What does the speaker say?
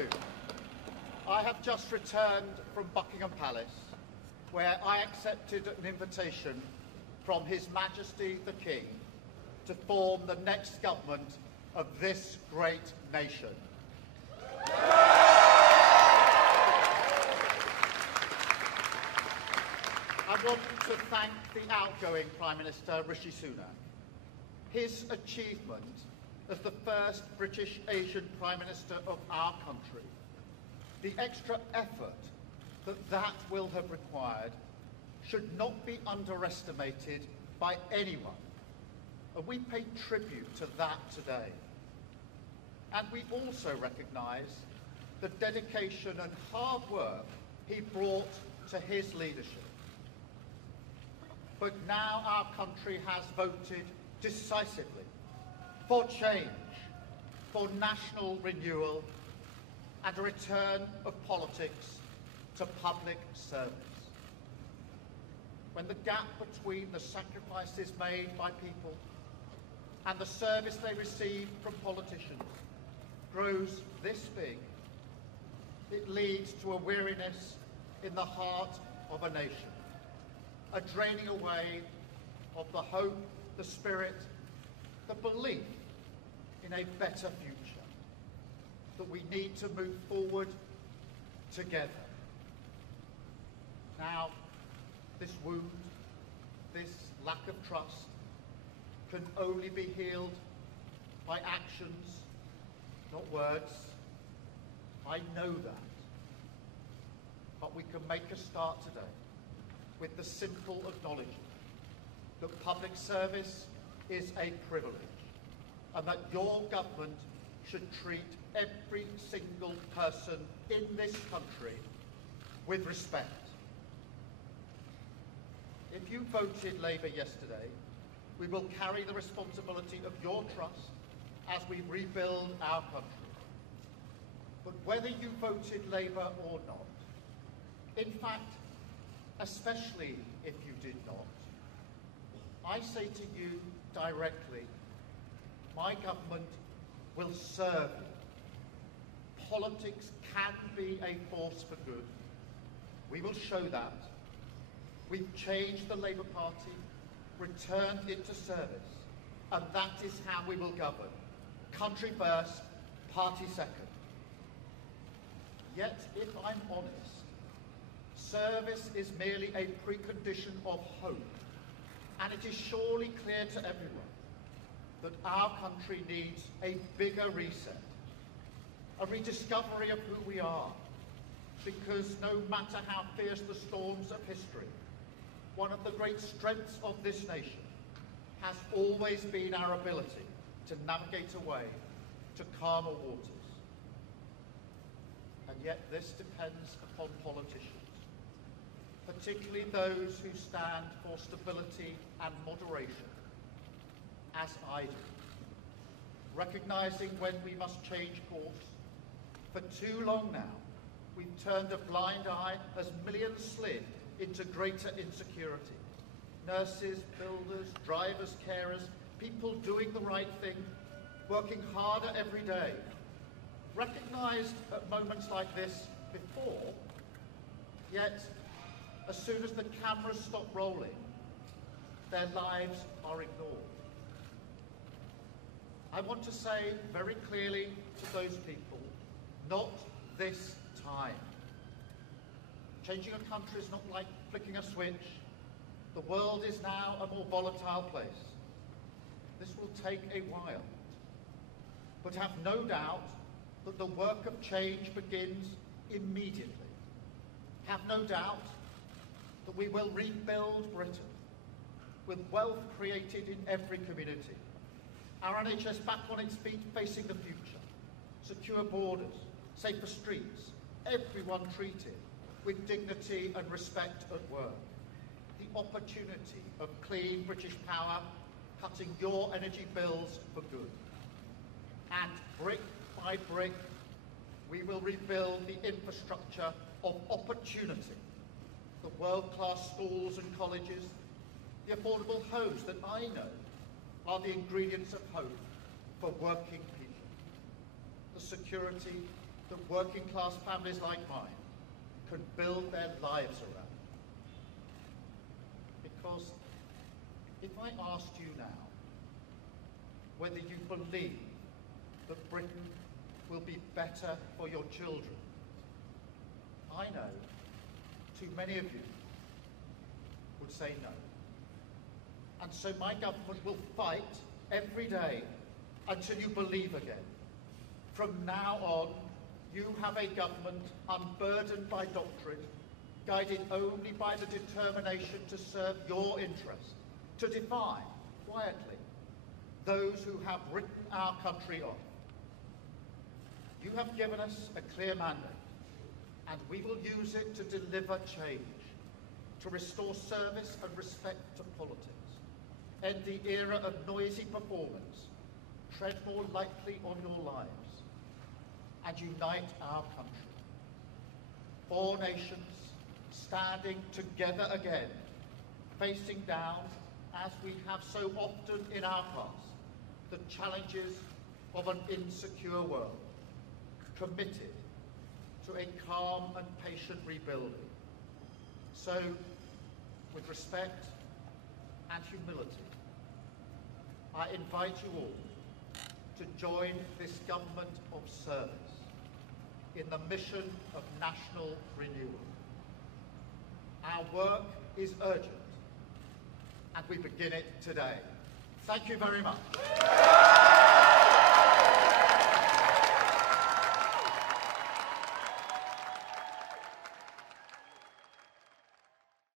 afternoon. I have just returned from Buckingham Palace, where I accepted an invitation from His Majesty the King to form the next government of this great nation. I want to thank the outgoing Prime Minister, Rishi Sunak. His achievement as the first British Asian Prime Minister of our country, the extra effort that will have required, should not be underestimated by anyone. And we pay tribute to that today. And we also recognise the dedication and hard work he brought to his leadership. But now our country has voted decisively for change, for national renewal, and a return of politics to public service. When the gap between the sacrifices made by people and the service they receive from politicians grows this big, it leads to a weariness in the heart of a nation, a draining away of the hope, the spirit, the belief in a better future, that we need to move forward together. Now, this wound, this lack of trust, can only be healed by actions, not words. I know that. But we can make a start today with the simple acknowledgement that public service is a privilege and that your government should treat every single person in this country with respect. If you voted Labour yesterday, we will carry the responsibility of your trust as we rebuild our country. But whether you voted Labour or not, in fact, especially if you did not, I say to you directly, my government will serve you. Politics can be a force for good. We will show that. We've changed the Labour Party, returned it to service, and that is how we will govern. Country first, party second. Yet, if I'm honest, service is merely a precondition of hope, and it is surely clear to everyone that our country needs a bigger reset, a rediscovery of who we are, because no matter how fierce the storms of history, one of the great strengths of this nation has always been our ability to navigate a way to calmer waters. And yet this depends upon politicians, particularly those who stand for stability and moderation, as I do, recognising when we must change course. For too long now, we've turned a blind eye as millions slid into greater insecurity. Nurses, builders, drivers, carers, people doing the right thing, working harder every day, recognised at moments like this before, yet as soon as the cameras stop rolling, their lives are ignored. I want to say very clearly to those people, not this time. Changing a country is not like flicking a switch. The world is now a more volatile place. This will take a while. But have no doubt that the work of change begins immediately. Have no doubt that we will rebuild Britain with wealth created in every community. Our NHS back on its feet facing the future. Secure borders, safer streets, everyone treated with dignity and respect at work. The opportunity of clean British power cutting your energy bills for good. And brick by brick, we will rebuild the infrastructure of opportunity. The world-class schools and colleges, the affordable homes that I know are the ingredients of hope for working people. The security that working class families like mine can build their lives around. Because if I asked you now whether you believe that Britain will be better for your children, I know too many of you would say no. And so my government will fight every day until you believe again. From now on, you have a government unburdened by doctrine, guided only by the determination to serve your interest, to defy, quietly, those who have written our country off. You have given us a clear mandate, and we will use it to deliver change, to restore service and respect to politics, end the era of noisy performance, tread more lightly on your lives, and unite our country. 4 nations standing together again, facing down, as we have so often in our past, the challenges of an insecure world, committed to a calm and patient rebuilding. So, with respect and humility, I invite you all to join this government of service in the mission of national renewal. Our work is urgent, and we begin it today. Thank you very much.